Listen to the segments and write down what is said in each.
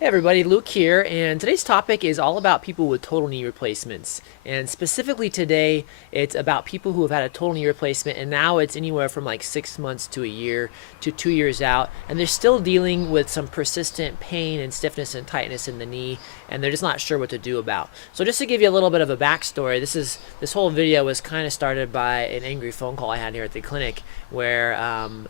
Hey everybody, Luke here, and today's topic is all about people with total knee replacements. And specifically today, it's about people who have had a total knee replacement, and now it's anywhere from like 6 months to a year to 2 years out, and they're still dealing with some persistent pain and stiffness and tightness in the knee, and they're just not sure what to do about. So just to give you a little bit of a backstory, this whole video was kind of started by an angry phone call I had here at the clinic, where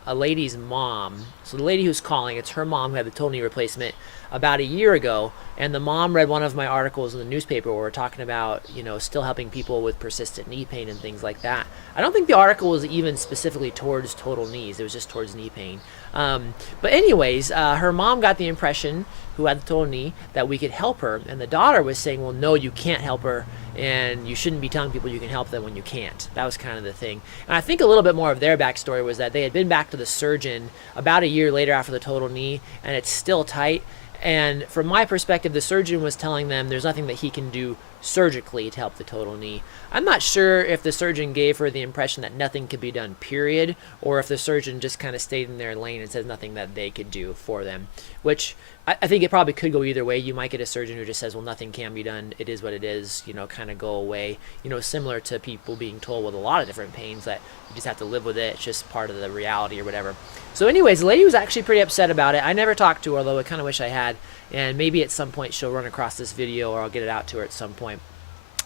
a lady's mom, so the lady who's calling, it's her mom who had the total knee replacement about a year ago, and the mom read one of my articles in the newspaper where we're talking about, still helping people with persistent knee pain and things like that. I don't think the article was even specifically towards total knees, it was just towards knee pain. But anyways, her mom got the impression, who had the total knee, that we could help her, and the daughter was saying, well, no, you can't help her, and you shouldn't be telling people you can help them when you can't. That was kind of the thing. And I think a little bit more of their backstory was that they had been back to the surgeon about a year later after the total knee, and it's still tight. And from my perspective, the surgeon was telling them there's nothing that he can do surgically to help the total knee. I'm not sure if the surgeon gave her the impression that nothing could be done, period, or if the surgeon just kind of stayed in their lane and says nothing that they could do for them, which I think it probably could go either way. You might get a surgeon who just says, well, nothing can be done, it is what it is, kind of go away, similar to people being told with a lot of different pains that you just have to live with it, it's just part of the reality or whatever. So anyways, the lady was actually pretty upset about it. I never talked to her, although I kind of wish I had, and maybe at some point she'll run across this video or I'll get it out to her at some point.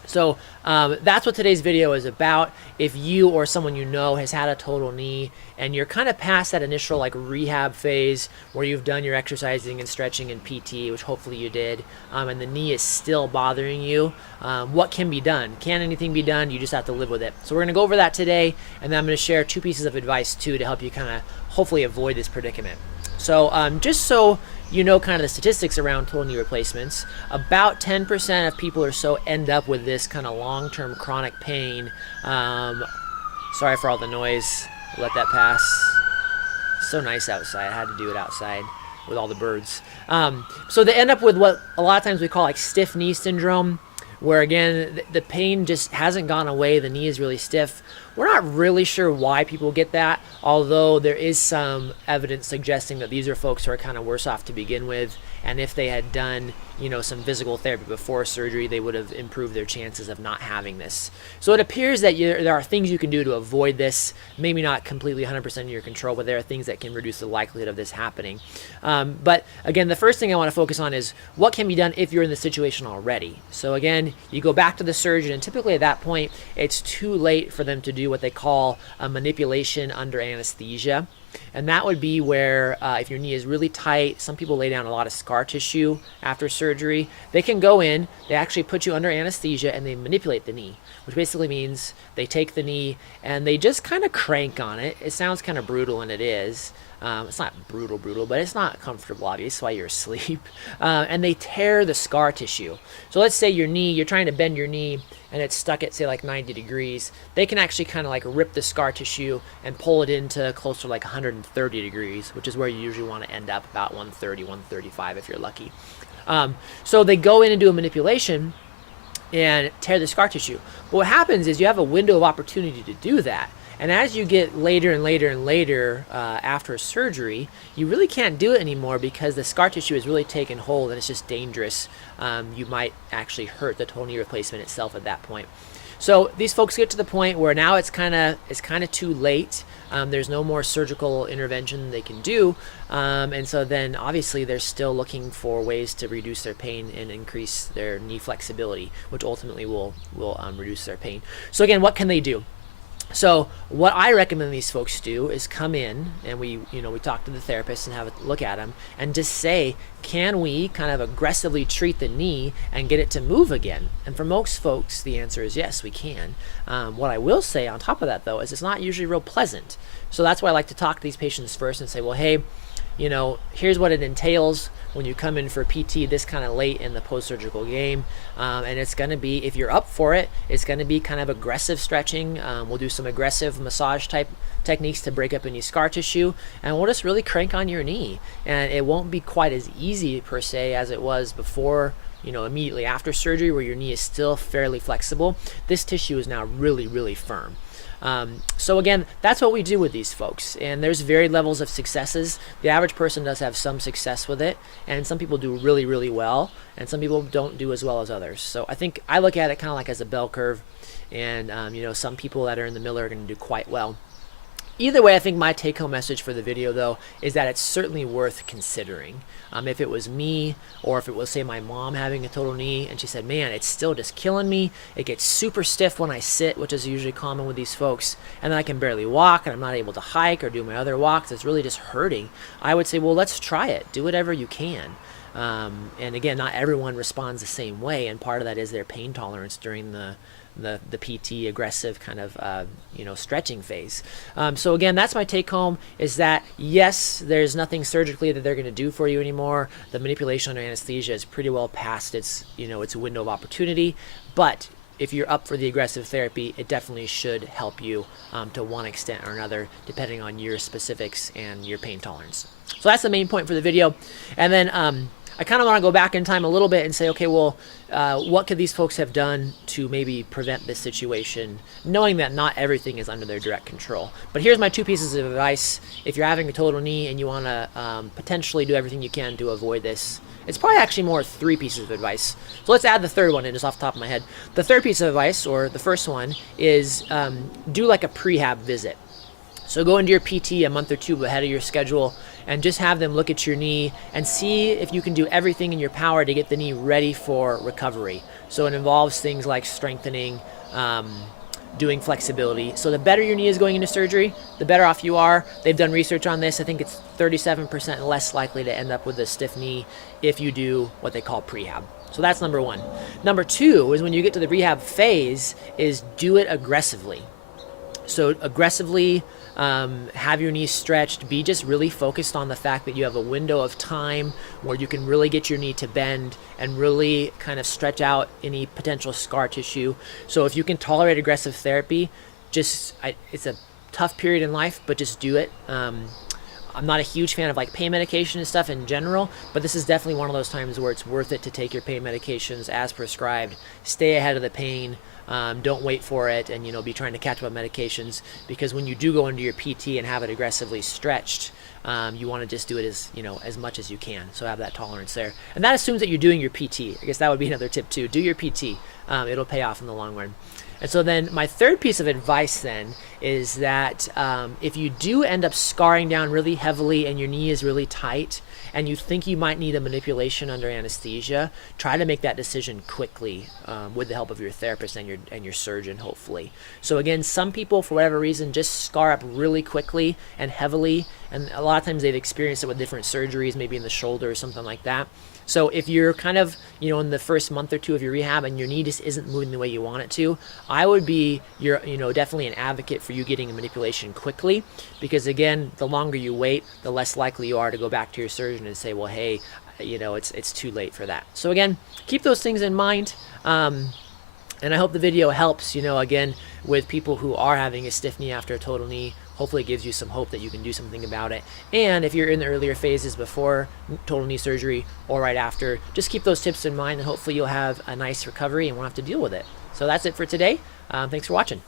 So that's what today's video is about. If you or someone you know has had a total knee and you're kind of past that initial like rehab phase where you've done your exercising and stretching and PT, which hopefully you did, and the knee is still bothering you, what can be done? Can anything be done? You just have to live with it. So we're going to go over that today, and then I'm going to share 2 pieces of advice too to help you kind of hopefully avoid this predicament. So just so you know kind of the statistics around total knee replacements, about 10% of people or so end up with this kind of long-term chronic pain. Sorry for all the noise, let that pass. So nice outside, I had to do it outside with all the birds. So they end up with what a lot of times we call like stiff knee syndrome, where again the pain just hasn't gone away, the knee is really stiff. We're not really sure why people get that, although there is some evidence suggesting that these are folks who are kind of worse off to begin with, and if they had done some physical therapy before surgery, they would have improved their chances of not having this. So it appears that there are things you can do to avoid this, maybe not completely 100% in your control, but there are things that can reduce the likelihood of this happening. But again, the first thing I want to focus on is what can be done if you're in the situation already. So again, you go back to the surgeon, and typically at that point, it's too late for them to do what they call a manipulation under anesthesia. And that would be where if your knee is really tight, some people lay down a lot of scar tissue after surgery. They can go in, they actually put you under anesthesia, and they manipulate the knee, which basically means they take the knee and they just kind of crank on it. It sounds kind of brutal, and it is. It's not brutal, but it's not comfortable, obviously, that's why you're asleep. And they tear the scar tissue. So let's say you're trying to bend your knee and it's stuck at, say, like 90 degrees. They can actually kind of like rip the scar tissue and pull it into closer to like 130 degrees, which is where you usually want to end up, about 130, 135 if you're lucky. So they go in and do a manipulation and tear the scar tissue. But what happens is you have a window of opportunity to do that. And as you get later and later and later after surgery, you really can't do it anymore because the scar tissue has really taken hold and it's just dangerous. You might actually hurt the total knee replacement itself at that point. So these folks get to the point where now it's kind of too late. There's no more surgical intervention they can do, and so then obviously they're still looking for ways to reduce their pain and increase their knee flexibility, which ultimately will reduce their pain. So again, what can they do? So what I recommend these folks do is come in and we talk to the therapist and have a look at them and just say, can we kind of aggressively treat the knee and get it to move again? And for most folks, the answer is yes, we can. What I will say on top of that, though, is it's not usually real pleasant. So that's why I like to talk to these patients first and say, well, hey, here's what it entails when you come in for PT this kind of late in the post-surgical game. And it's going to be, if you're up for it, it's going to be kind of aggressive stretching. We'll do some aggressive massage type techniques to break up any scar tissue, and we'll just really crank on your knee. And it won't be quite as easy per se as it was before immediately after surgery where your knee is still fairly flexible, this tissue is now really, really firm. So again, that's what we do with these folks, and there's varied levels of successes. The average person does have some success with it, and some people do really, really well, and some people don't do as well as others. So I think I look at it kind of like as a bell curve, and some people that are in the middle are going to do quite well. Either way, I think my take-home message for the video, though, is that it's certainly worth considering. If it was me, or if it was, say, my mom having a total knee, and she said, man, it's still just killing me. It gets super stiff when I sit, which is usually common with these folks, and then I can barely walk, and I'm not able to hike or do my other walks. It's really just hurting. I would say, well, let's try it. Do whatever you can. And again, not everyone responds the same way, and part of that is their pain tolerance during the PT aggressive kind of stretching phase. So again, that's my take home, is that yes, there's nothing surgically that they're going to do for you anymore. The manipulation under anesthesia is pretty well past its its window of opportunity, but if you're up for the aggressive therapy, it definitely should help you to one extent or another, depending on your specifics and your pain tolerance. So that's the main point for the video. And then I kind of want to go back in time a little bit and say, okay, well, what could these folks have done to maybe prevent this situation, knowing that not everything is under their direct control. But here's my 2 pieces of advice. If you're having a total knee and you want to potentially do everything you can to avoid this, it's probably actually more 3 pieces of advice. So let's add the third one in, just off the top of my head. The third piece of advice, or the first one, is do like a prehab visit. So go into your PT a month or 2 ahead of your schedule and just have them look at your knee and see if you can do everything in your power to get the knee ready for recovery. So it involves things like strengthening, doing flexibility. So the better your knee is going into surgery, the better off you are. They've done research on this. I think it's 37% less likely to end up with a stiff knee if you do what they call prehab. So that's number 1. Number 2 is when you get to the rehab phase is do it aggressively. So aggressively have your knee stretched. Be just really focused on the fact that you have a window of time where you can really get your knee to bend and really kind of stretch out any potential scar tissue. So if you can tolerate aggressive therapy, it's a tough period in life, but just do it. I'm not a huge fan of like pain medication and stuff in general, but this is definitely one of those times where it's worth it to take your pain medications as prescribed. Stay ahead of the pain. Don't wait for it and be trying to catch up on medications, because when you do go into your PT and have it aggressively stretched, you want to just do it as much as you can. So have that tolerance there, and that assumes that you're doing your PT. I guess that would be another tip too. Do your PT. It'll pay off in the long run. And so then my third piece of advice then is that if you do end up scarring down really heavily and your knee is really tight and you think you might need a manipulation under anesthesia, try to make that decision quickly with the help of your therapist and your surgeon, hopefully. So again, some people, for whatever reason, just scar up really quickly and heavily, and a lot of times they've experienced it with different surgeries, maybe in the shoulder or something like that. So if you're kind of, in the first month or 2 of your rehab and your knee just isn't moving the way you want it to, I would be definitely an advocate for you getting a manipulation quickly, because again, the longer you wait, the less likely you are to go back to your surgeon and say, well, hey, it's too late for that. So again, keep those things in mind. And I hope the video helps, again, with people who are having a stiff knee after a total knee. Hopefully it gives you some hope that you can do something about it. And if you're in the earlier phases before total knee surgery or right after, just keep those tips in mind, and hopefully you'll have a nice recovery and won't have to deal with it. So that's it for today. Thanks for watching.